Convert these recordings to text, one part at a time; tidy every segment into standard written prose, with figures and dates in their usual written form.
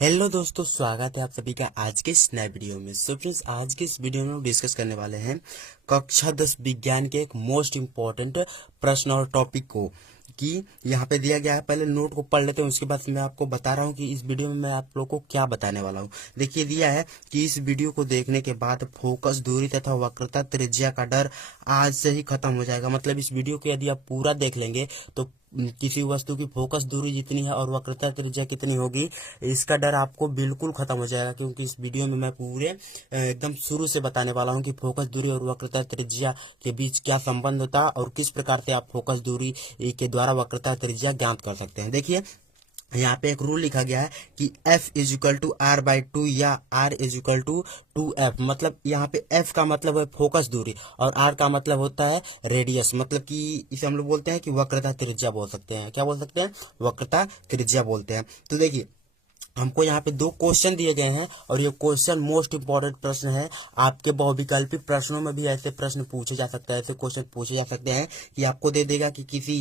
Hello दोस्तों, स्वागत है आप सभी का आज के इस नए वीडियो में। सो फ्रेंड्स, आज के इस वीडियो में हम डिस्कस करने वाले हैं कक्षा 10 विज्ञान के एक मोस्ट इम्पोर्टेंट प्रश्न और टॉपिक को कि यहाँ पे दिया गया है। पहले नोट को पढ़ लेते हैं, उसके बाद मैं आपको बता रहा हूँ कि इस वीडियो में मैं आप लोग को क्या बताने वाला हूँ। देखिए, दिया है कि इस वीडियो को देखने के बाद फोकस, दूरी तथा वक्रता त्रिज्या का डर आज से ही खत्म हो जाएगा। मतलब इस वीडियो को यदि आप पूरा देख लेंगे तो किसी वस्तु की फोकस दूरी जितनी है और वक्रता त्रिज्या कितनी होगी, इसका डर आपको बिल्कुल खत्म हो जाएगा। क्योंकि इस वीडियो में मैं पूरे एकदम शुरू से बताने वाला हूं कि फोकस दूरी और वक्रता त्रिज्या के बीच क्या संबंध होता है और किस प्रकार से आप फोकस दूरी के द्वारा वक्रता त्रिज्या ज्ञात कर सकते हैं। देखिए, यहाँ पे एक रूल लिखा गया है कि F is equal to R by two या R is equal to 2F। मतलब यहाँ पे F का मतलब है फोकस दूरी और R का मतलब होता है रेडियस। मतलब कि इसे हम लोग बोलते हैं कि वक्रता त्रिज्या बोल सकते हैं। क्या बोल सकते हैं? वक्रता त्रिज्या बोलते हैं। तो देखिए, हमको यहाँ पे दो क्वेश्चन दिए गए हैं और ये क्वेश्चन मोस्ट इंपॉर्टेंट प्रश्न है। आपके बहुविकल्पी प्रश्नों में भी ऐसे प्रश्न पूछे जा सकते हैं, ऐसे क्वेश्चन पूछे जा सकते हैं कि आपको दे देगा कि किसी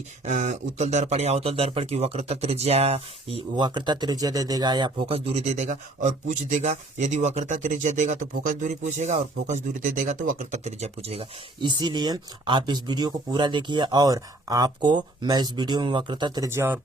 उत्तल दर्पण या अवतल दर्पण की वक्रता त्रिज्या दे देगा या फोकस दूरी दे देगा और पूछ देगा, यदि वक्रता त्रिज्या देगा तो फोकस दूरी पूछेगा और फोकस दूरी दे देगा तो वक्रता त्रिज्या पूछेगा। इसीलिए आप इस वीडियो को पूरा देखिए और आपको मैं इस वीडियो में वक्रता त्रिज्या और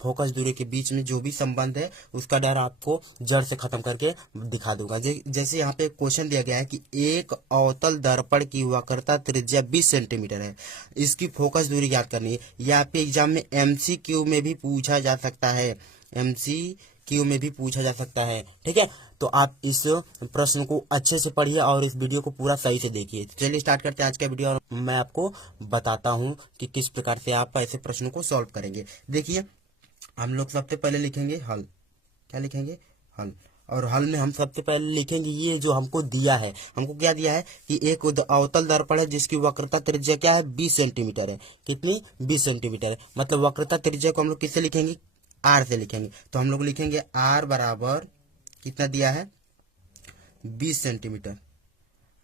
फोकस दूरी के बीच में जो भी संबंध है उसका डर आपको जड़ से खत्म करके दिखा दूंगा। जैसे यहाँ पे क्वेश्चन दिया गया है कि एक अवतल दर्पण की वक्रता त्रिज्या 20 सेंटीमीटर है, इसकी फोकस दूरी ज्ञात करनी है। यहाँ पे एग्जाम में MCQ में भी पूछा जा सकता है, MCQ में भी पूछा जा सकता है। ठीक है, तो आप इस प्रश्न को अच्छे से पढ़िए और इस वीडियो को पूरा सही से देखिए। चलिए स्टार्ट करते हैं आज का वीडियो और मैं आपको बताता हूँ कि किस प्रकार से आप ऐसे प्रश्नों को सॉल्व करेंगे। देखिए, हम लोग सबसे पहले लिखेंगे हल। क्या लिखेंगे? हल। और हल में हम सबसे पहले लिखेंगे ये जो हमको दिया है। हमको क्या दिया है कि एक अवतल दर्पण है जिसकी वक्रता त्रिज्या क्या है? 20 सेंटीमीटर है। कितनी? 20 सेंटीमीटर है। मतलब वक्रता त्रिज्या को हम लोग किससे लिखेंगे? R से लिखेंगे। तो हम लोग लिखेंगे R बराबर कितना दिया है? 20 सेंटीमीटर।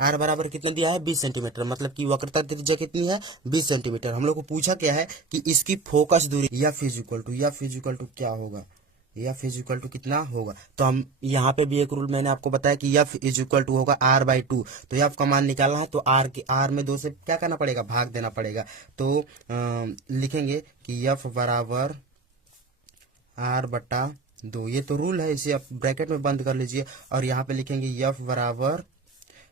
आर बराबर कितना दिया है? 20 सेंटीमीटर। मतलब कि वक्रता त्रिज्या कितनी है? 20 सेंटीमीटर। हम लोग को पूछा क्या है कि इसकी फोकस दूरी F इज इक्वल टू क्या होगा? F इज इक्वल टू कितना होगा? तो हम यहाँ पे भी एक रूल मैंने आपको बताया कि F इज इक्वल टू होगा R बाई 2। तो F का मान निकालना है तो R में 2 से क्या करना पड़ेगा? भाग देना पड़ेगा। तो लिखेंगे कि F बराबर R बटा 2। ये तो रूल है, इसे आप ब्रैकेट में बंद कर लीजिए और यहाँ पे लिखेंगे F बराबर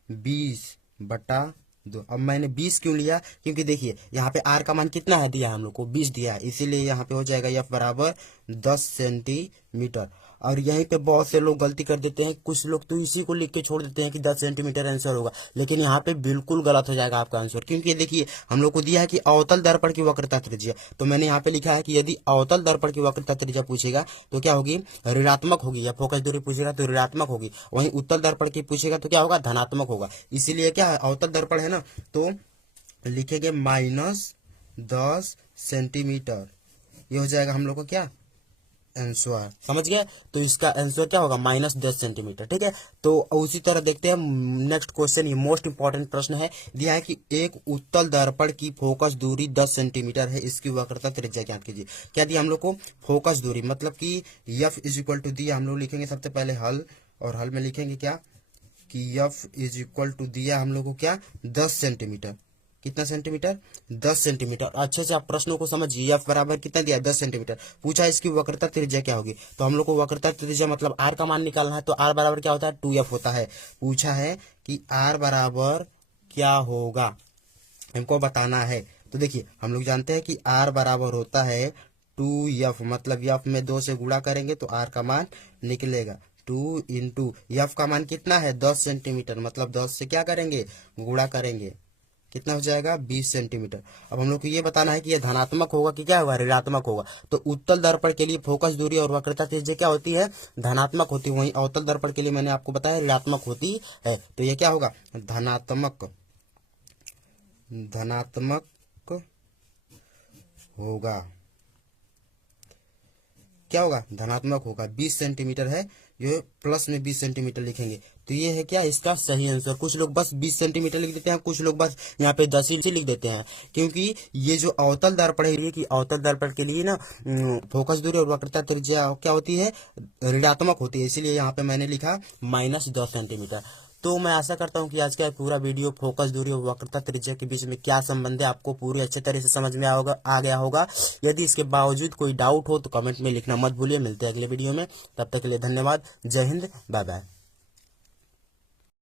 20/2। अब मैंने 20 क्यों लिया? क्योंकि देखिए यहाँ पे R का मान कितना है दिया है, हम लोग को 20 दिया है, इसीलिए यहाँ पे हो जाएगा F बराबर 10 सेंटीमीटर। और यहीं पे बहुत से लोग गलती कर देते हैं, कुछ लोग तो इसी को लिख के छोड़ देते हैं कि 10 सेंटीमीटर आंसर होगा, लेकिन यहाँ पे बिल्कुल गलत हो जाएगा आपका आंसर। क्योंकि देखिए, हम लोग को दिया है कि अवतल दर्पण की वक्रता त्रिज्या, तो मैंने यहाँ पे लिखा है कि यदि अवतल दर्पण की वक्रता त्रिज्या पूछेगा तो क्या होगी? ऋणात्मक होगी। या फोकस दूरी पूछेगा तो ऋणात्मक होगी। वहीं उत्तल दर्पण की पूछेगा तो क्या होगा? धनात्मक होगा। इसीलिए क्या है, अवतल दर्पण है ना, तो लिखेंगे -10 सेंटीमीटर। ये हो जाएगा हम लोग को क्या? आंसर। समझ गए? तो इसका आंसर क्या होगा? -10 सेंटीमीटर। ठीक है, तो उसी तरह देखते हैं नेक्स्ट क्वेश्चन। ये मोस्ट इंपॉर्टेंट प्रश्न है। दिया है कि एक उत्तल दर्पण की फोकस दूरी 10 सेंटीमीटर है, इसकी वक्रता त्रिज्या ज्ञात कीजिए। क्या दिया हम लोग को? फोकस दूरी। मतलब कि F इज इक्वल टू दिया, हम लोग लिखेंगे सबसे पहले हल और हल में लिखेंगे क्या कि F इज इक्वल टू दिया हम लोग को क्या? 10 सेंटीमीटर। कितना सेंटीमीटर? 10 सेंटीमीटर। अच्छे से आप प्रश्नों को समझिए। F बराबर कितना दिया? 10 सेंटीमीटर। पूछा इसकी वक्रता त्रिज्या क्या होगी, तो हम लोग को वक्रता त्रिज्या मतलब R का मान निकालना है। तो R बराबर क्या होता है? 2F होता है। पूछा है कि R बराबर क्या होगा, हमको बताना है। तो देखिए, हम लोग जानते हैं कि R बराबर होता है 2F। मतलब F में 2 से गुणा करेंगे तो R का मान निकलेगा 2 इंटू F का मान कितना है? 10 सेंटीमीटर। मतलब 10 से क्या करेंगे? गुणा करेंगे। कितना हो जाएगा? 20 सेंटीमीटर। अब हम लोग को ये बताना है कि ये धनात्मक होगा कि क्या होगा? ऋणात्मक होगा। तो उत्तल दर्पण के लिए फोकस दूरी और वक्रता त्रिज्या क्या होती है? धनात्मक होती है। वहीं अवतल दर्पण के लिए मैंने आपको बताया ऋणात्मक होती है। तो ये क्या होगा? धनात्मक होगा। क्या होगा, धनात्मक होगा। 20 सेंटीमीटर है, जो प्लस में 20 सेंटीमीटर लिखेंगे, तो ये है क्या इसका सही आंसर। कुछ लोग बस 20 सेंटीमीटर लिख देते हैं, कुछ लोग बस यहाँ पे 10 ही लिख देते हैं, क्योंकि ये जो अवतल दर्पण है, कि अवतल दर्पण के लिए ना फोकस दूरी और वक्रता त्रिज्या क्या होती है, ऋणात्मक होती है, इसीलिए यहाँ पे मैंने लिखा -10 सेंटीमीटर। तो मैं आशा करता हूँ कि आज का पूरा वीडियो फोकस दूरी और वक्रता त्रिज्या के बीच में क्या संबंध है आपको पूरी अच्छे तरह से समझ में आ गया होगा। यदि इसके बावजूद कोई डाउट हो तो कमेंट में लिखना मत भूलिए। मिलते हैं अगले वीडियो में, तब तक के लिए धन्यवाद। जय हिंद, बाय बाय।